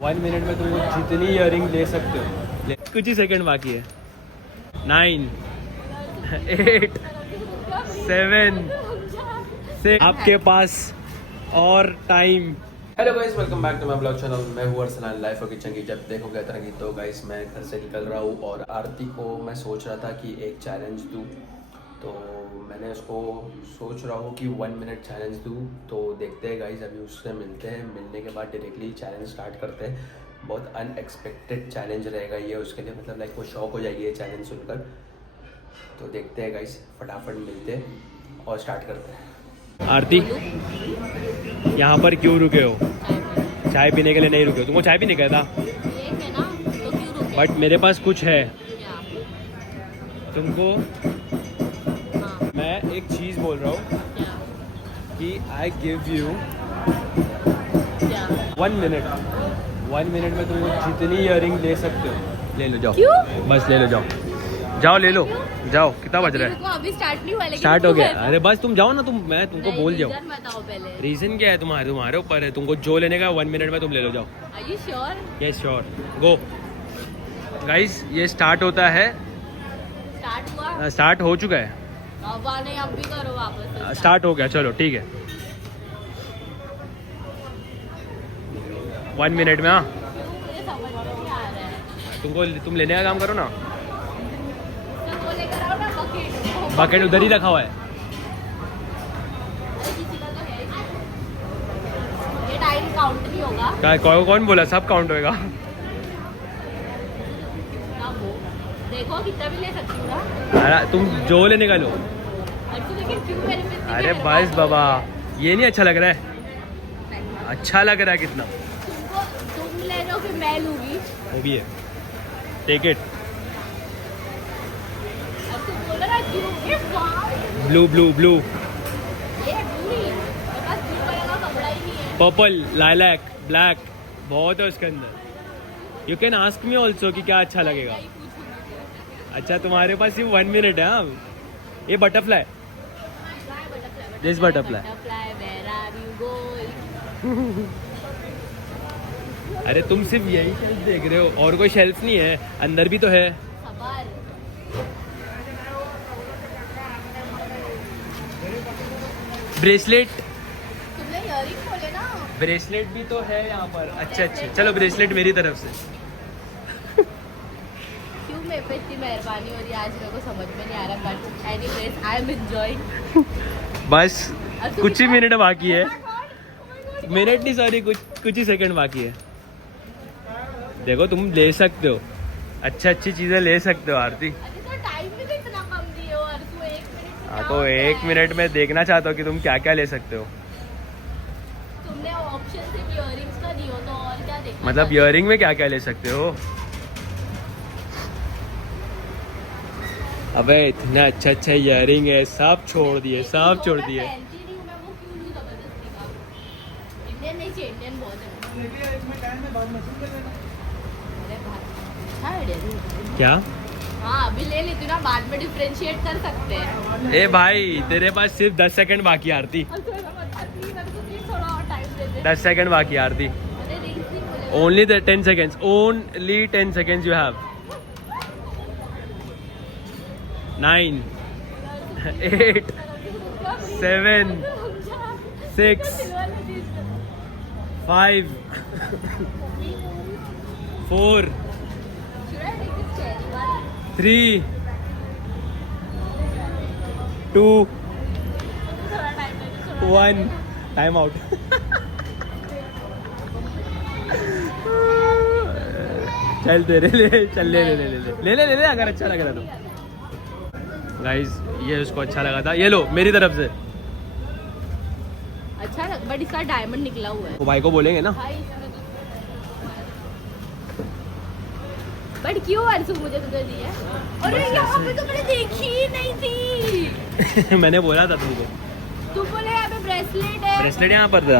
1 minute में तुम जितनी इयरिंग ले सकते हो कुछ ही सेकंड बाकी है। 9 8 7 6 आपके पास और time. Hello guys, welcome back to my blog channel. मैं हूं अर्सलान लाइफ ऑफ किचन की। जब देखोगे तरह की तो गाइस मैं घर से निकल रहा हूं और आरती को मैं सोच रहा था कि एक चैलेंज दूं, तो मैंने उसको सोच रहा हूँ कि 1 मिनट चैलेंज दूँ। तो देखते हैं गाइस, अभी उससे मिलते हैं। मिलने के बाद डायरेक्टली चैलेंज स्टार्ट करते हैं। बहुत अनएक्सपेक्टेड चैलेंज रहेगा ये उसके लिए, मतलब लाइक वो शॉक हो जाएगी ये चैलेंज सुनकर। तो देखते हैं गाइस, फटाफट मिलते हैं और स्टार्ट करते हैं। आरती, यहाँ पर क्यों रुके हो? चाय पीने के लिए नहीं रुके हो? तुमको चाय पीने का था, बट मेरे पास कुछ है तुमको। मैं एक चीज बोल रहा हूँ कि आई गिव यू 1 मिनट में तुम जितनी इयरिंग ले सकते हो ले लो, जाओ। क्यों? बस ले लो, जाओ ले लो, जाओ। कितना बज रहा है? अभी स्टार्ट नहीं हुआ, लेकिन स्टार्ट हो गया। अरे बस तुम जाओ ना, मैं तुमको बोल जाऊँ। पहले रीजन क्या है? तुम्हारे ऊपर है, तुमको जो लेने का 1 मिनट में तुम ले लो, जाओ। Are you sure? Yes sure, go. Guys ये स्टार्ट होता है। स्टार्ट हुआ? स्टार्ट हो चुका है। नहीं, अब भी करो वापस। स्टार्ट हो गया, चलो ठीक है। 1 मिनट में। हाँ, मुझे समझ नहीं आ रहा है। तुम लेने का काम करो ना। वो लेकर आओ ना बकेट। बकेट उधर ही रखा हुआ है। किसी का तो है ही। ये टाइम काउंट नहीं होगा। कौन बोला सब काउंट होएगा? ना वो देखो, कितना भी ले सकती हूँ ना। अरे तुम जो लेने का लो। अच्छा, लेकिन क्यों मेरे पे इतनी अरे मेहरबानी बस बाबा, ये नहीं अच्छा लग रहा है? है? अच्छा लग रहा है कितना? तुमको तुम ले रहे हो कि मैं लूंगी? वो भी है, टेक इट। अब तुम बोल रहा क्यों? ये वाव, ब्लू ब्लू ब्लू, ये ब्लू नहीं, मेरे पास ब्लू कलर का कपड़ा ही नहीं है। पर्पल, लाइलैक, ब्लैक, बहुत है उसके अंदर। You can ask me also कि क्या अच्छा लगेगा। यही पूछूंगी। अच्छा, तुम्हारे पास सिर्फ 1 मिनट है। हाँ, ये butterfly, this butterfly. Where are you going? अरे तुम सिर्फ यही शेल्फ देख रहे हो, और कोई शेल्फ नहीं है, अंदर भी तो है। खबर। ब्रेसलेट, तुमने इयरिंग खोले ना? ब्रेसलेट भी तो है यहाँ पर। अच्छा, चलो ब्रेसलेट मेरी तरफ से। क्यों मेरे पे इतनी मेहरबानी हो रही है आज? मेरे को समझ में नहीं आ रहा, but anyways I am enjoying. बस कुछ ही मिनट बाकी है। मिनट नहीं, सॉरी, कुछ ही सेकंड बाकी है। देखो तुम ले सकते हो, अच्छी चीजें ले सकते हो आरती। अरे तो टाइम भी तो इतना कम दिए हो, और तू 1 मिनट में हाँ, क्या तो होता 1 है? मिनट में देखना चाहता हूँ कि तुम क्या क्या ले सकते हो। तुमने ऑप्शन सिर्फ इयरिंग्स का दियो, तो और क्या देखना? मतलब इयरिंग में क्या क्या ले सकते हो? अबे इतना अच्छा इयरिंग है, सब छोड़ दिए, सब छोड़ दिए। पहनती नहीं हूँ मैं, वो क्यों लूँ जबरदस्ती का? इंडियन नहीं चाहिए, इंडियन बहुत है। अरे भाई, अच्छा आइडिया है। क्या? हाँ, अभी ले लेती हूँ ना, बाद में डिफरेंशिएट कर सकते हैं। ए भाई, तेरे पास सिर्फ 10 सेकंड बाकी है आरती। 10 सेकंड बाकी है Aarti. Only 10 seconds, only 10 seconds you have। 9 8 7 6 5 4 3 2 1 time out. चल तेरे ले, चल ले अगर अच्छा लग रहा तो। गाइस ये उसको अच्छा लगा था, ये लो मेरी तरफ से। अच्छा, बट इसका डायमंड निकला हुआ है। वो भाई को बोलेंगे ना। भाई इसमें बट क्यों अर्सु मुझे तुझे दी है? अरे यहाँ पे तो मैंने देखी ही नहीं थी। मैंने बोला था तुमको। तुम बोले यहाँ पे ब्रेसलेट है। ब्रेसलेट यहाँ पर था।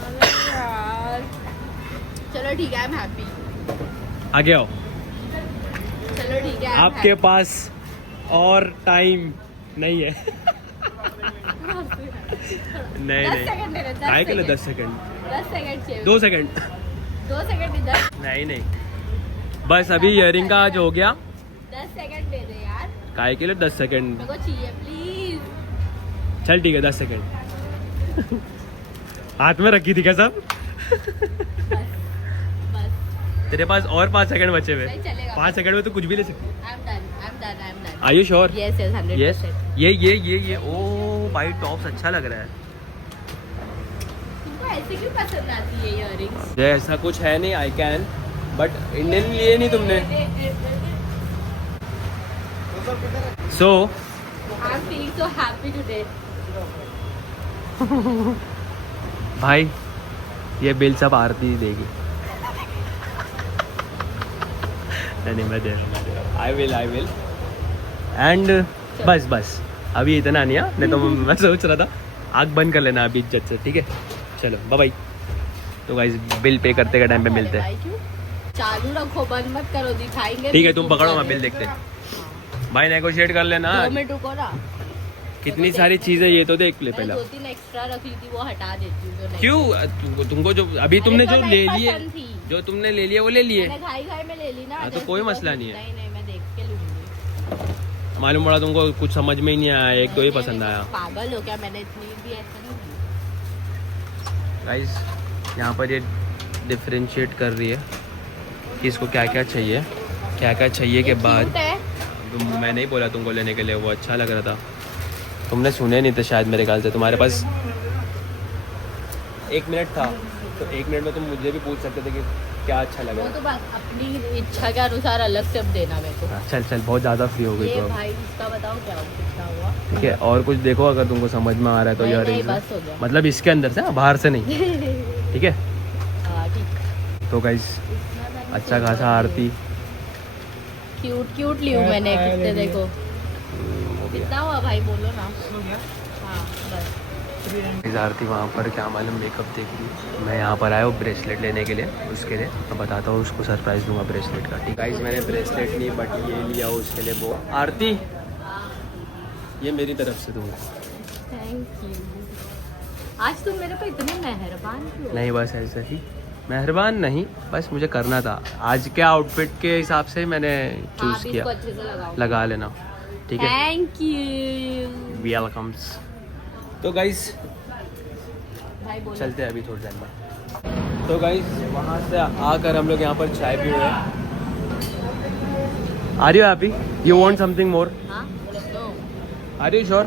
अरे यार, चलो ठीक है, आई एम हैप्पी। आगे आओ। चलो ठीक है, आपके पास और टाइम नहीं है। नहीं 10 सेकंड दे रहे, 10 काय के लिए सेकंड। 10 सेकंड? 10 सेकंड चाहिए 2 सेकंड 2 सेकंड इधर नहीं बस अभी इयरिंग का आज हो गया 10 सेकंड दे दे यार काय के लिए 10 सेकंड मेरे को चाहिए प्लीज चल ठीक है 10 सेकंड हाथ में रखी थी क्या सब बस तेरे पास और 5 सेकंड बचे हुए नहीं चलेगा 5 सेकंड में तो कुछ भी ले सकती I am done are you sure yes yes 100% yes ये ओ भाई टॉप्स अच्छा लग रहा है तुमको ऐसे क्यों पसंद आती है इयररिंग्स ये ऐसा कुछ है नहीं आई कैन बट इंडियन लिए नहीं तुमने so I am feeling so happy today भाई ये बिल सब आरती देगी नहीं मैं दे आई विल एंड बस अभी इतना नहीं है नहीं तो मैं सोच रहा था आग बंद कर लेना अभी इज्जत से ठीक है चलो बाय बाय तो गाइस बिल पे करते के टाइम पे मिलते हैं चालू रखो बंद मत करो दिखाएंगे ठीक है तुम पकड़ो मैं बिल देखते हैं भाई नेगोशिएट कर लेना 2 मिनट रुको ना कितनी सारी चीजें ये तो देख ले मैंने पहला 2-3 एक्स्ट्रा रख ली थी वो हटा देती हूँ जो नहीं क्यों तुमको जो अभी तुमने जो तो ले नहीं लिए पसंद थी। जो तुमने ले लिया वो ले लिए मैंने घाई में ले ली ना हाँ, तो adjust कोई भी मसला कर- नहीं है। नहीं मैं देख के लूंगी मालूम पड़ा तुमको कुछ समझ में ही नहीं आया एक तो ही पसंद आया पागल हो क्या मैंने इतनी भी ऐसा नहीं की गाइस यहाँ पर ये डिफरेंशिएट कर रही है कि इसको क्या क्या चाहिए के बाद Cute है। मैं नहीं बोला तुमको लेने के लिए वो अच्छा लग रहा था तुमने सुने नहीं थे शायद मेरे ख्याल से तुम्हारे पास 1 मिनट था तो 1 मिनट में तुम मुझे भी पूछ सकते थे कि क्या अच्छा लग वो रहा तो बस अपनी इच्छा के अनुसार अलग से अब देना मेरे को है चल बहुत ज़्यादा फ्री हो गई ये तो भाई इसका बताओ क्या कितना हुआ ठीक है और कुछ देखो अगर तुमको समझ में आ रहा है तो नहीं, यार नहीं, बस हो गया। मतलब इसके अंदर से बाहर से नहीं ठीक है हाँ ठीक तो गाइस अच्छा खासा आरती क्यूट ली हूँ मैंने कितने देखो कितना हुआ भाई बोलो ना हाँ बस आरती वहाँ पर क्या मालूम मेकअप देख रही मैं यहाँ पर आया हूँ ब्रेसलेट लेने के लिए उसके लिए मैं बताता हूँ उसको सरप्राइज़ दूंगा ब्रेसलेट का ठीक है मैंने ब्रेसलेट ली बट ये लिया उसके लिए वो आरती ये मेरी तरफ से दूंगा थैंक यू आज तुम मेरे पे इतने मेहरबान क्यों नहीं बस ऐसे ही मेहरबान नहीं बस मुझे करना था आज के आउटफिट के हिसाब से मैंने चूज़ किया अच्छे से लगाओ लगा लेना ठीक है थैंक यू वेलकम्स तो गाइस भाई बोलो चलते हैं अभी थोड़ी देर में तो गाइस वहाँ से आकर हम लोग यहाँ पर चाय पी रहे हैं are you happy you want something more हाँ no are you sure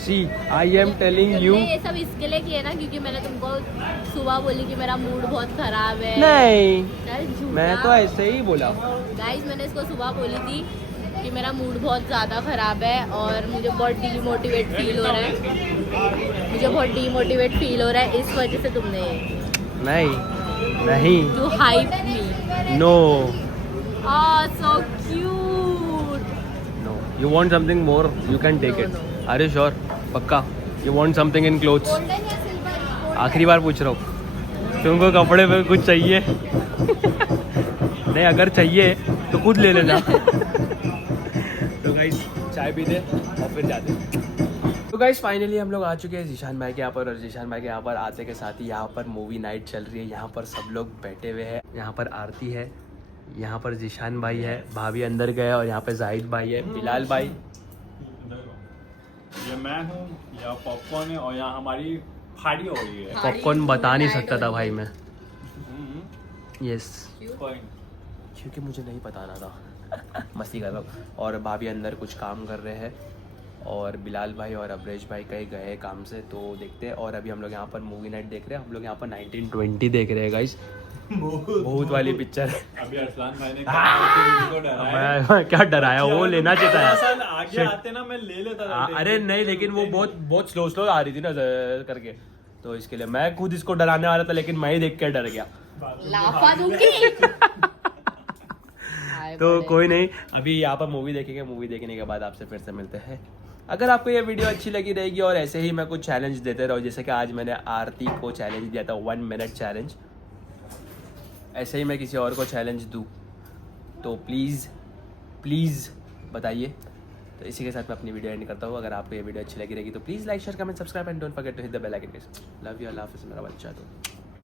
see I am telling you तुमने ये सब इसके लिए किया ना क्योंकि मैंने तुमको सुबह बोली कि मेरा मूड बहुत खराब है नहीं चल झूठा। मैं तो ऐसे ही बोला गाइस मैंने इसको सुबह बोली थी कि मेरा मूड बहुत ज़्यादा ख़राब है और मुझे बहुत डीमोटिवेट फील हो रहा है इस वजह से तुमने नहीं to hype me no so cute no you want something more you can take it are you sure पक्का you want something in clothes golden या सिल्वर आखिरी बार पूछ रहा हूँ तुमको कपड़े पे कुछ चाहिए नहीं अगर चाहिए तो खुद ले लेना तो गाइस चाय पीते और फिर जाते तो गाइस फाइनली हम लोग आ चुके हैं जीशान भाई के यहाँ पर और जीशान भाई के यहाँ पर आते के साथ ही यहाँ पर मूवी नाइट चल रही है यहाँ पर सब लोग बैठे हुए हैं यहाँ पर आरती है यहाँ पर जीशान भाई है भाभी अंदर गए और यहाँ पे जाहिद भाई है बिलाल भाई ये मैं हूँ या पॉपकॉर्न है और यहाँ हमारी फाड़ी हो रही है पॉपकॉर्न बता नहीं सकता था भाई मैं यस क्योंकि मुझे नहीं बताना था मस्ती कर रहा हूँ और भाभी अंदर कुछ काम कर रहे हैं और बिलाल भाई और अब्रेश भाई कहीं गए काम से तो देखते हैं और अभी हम लोग यहाँ पर मूवी नाइट देख रहे हैं हम लोग यहाँ पर 1920 देख रहे हैं गाइस बहुत वाली पिक्चर है अभी अरसलान भाई ने को डराया मैं क्या डराया वो लेना चाहिए था आगे आते ना मैं ले लेता था अरे नहीं लेकिन वो बहुत स्लो आ रही थी ना करके तो इसके लिए मैं खुद इसको डराने वाला था लेकिन मैं ही देख के डर गया लाफा दूंगी तो कोई नहीं अभी यहाँ पर मूवी देखेंगे मूवी देखने के बाद आपसे फिर से मिलते हैं अगर आपको ये वीडियो अच्छी लगी रहेगी और ऐसे ही मैं कुछ चैलेंज देते रहो जैसे कि आज मैंने आरती को चैलेंज दिया था 1 मिनट चैलेंज ऐसे ही मैं किसी और को चैलेंज दूँ तो प्लीज़ बताइए तो इसी के साथ मैं अपनी वीडियो एंड करता हूँ अगर आपको ये वीडियो अच्छी लगी रहेगी तो please like share comment subscribe and don't forget to hit the bell icon love you अल्लाह हाफिज़ मेरा बच्चा तो